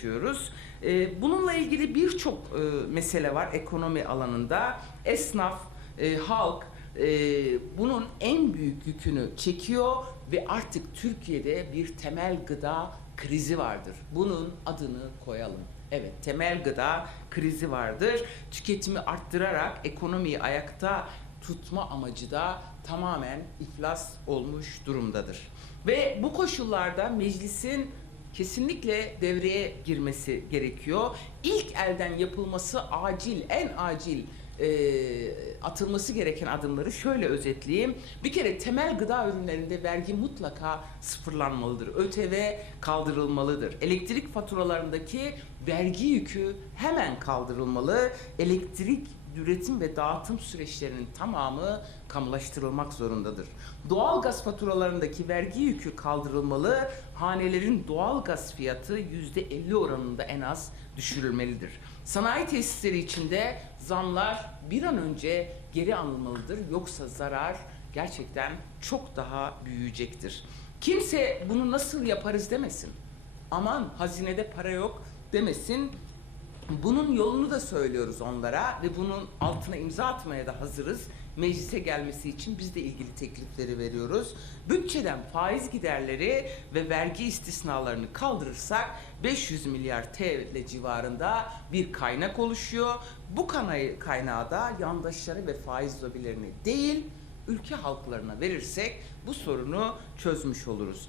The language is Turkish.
yaşıyoruz. E, bununla ilgili birçok e, mesele var ekonomi alanında. Esnaf, e, halk e, bunun en büyük yükünü çekiyor ve artık Türkiye'de bir temel gıda krizi vardır. Bunun adını koyalım. Evet, temel gıda krizi vardır. Tüketimi arttırarak ekonomiyi ayakta tutma amacı da tamamen iflas olmuş durumdadır. Ve bu koşullarda meclisin kesinlikle devreye girmesi gerekiyor. İlk elden yapılması acil, en acil e, atılması gereken adımları şöyle özetleyeyim. Bir kere temel gıda ürünlerinde vergi mutlaka sıfırlanmalıdır. ÖTV kaldırılmalıdır. Elektrik faturalarındaki vergi yükü hemen kaldırılmalı. Elektrik üretim ve dağıtım süreçlerinin tamamı kamulaştırılmak zorundadır. Doğalgaz faturalarındaki vergi yükü kaldırılmalı. Hanelerin doğalgaz fiyatı %50 oranında en az düşürülmelidir. Sanayi tesisleri içinde zamlar bir an önce geri alınmalıdır. Yoksa zarar gerçekten çok daha büyüyecektir. Kimse bunu nasıl yaparız demesin. Aman hazinede para yok demesin. Bunun yolunu da söylüyoruz onlara ve bunun altına imza atmaya da hazırız. Meclise gelmesi için biz de ilgili teklifleri veriyoruz. Bütçeden faiz giderleri ve vergi istisnalarını kaldırırsak 500 milyar TL civarında bir kaynak oluşuyor. Bu kaynağı da yandaşları ve faiz lobilerine değil ülke halklarına verirsek bu sorunu çözmüş oluruz.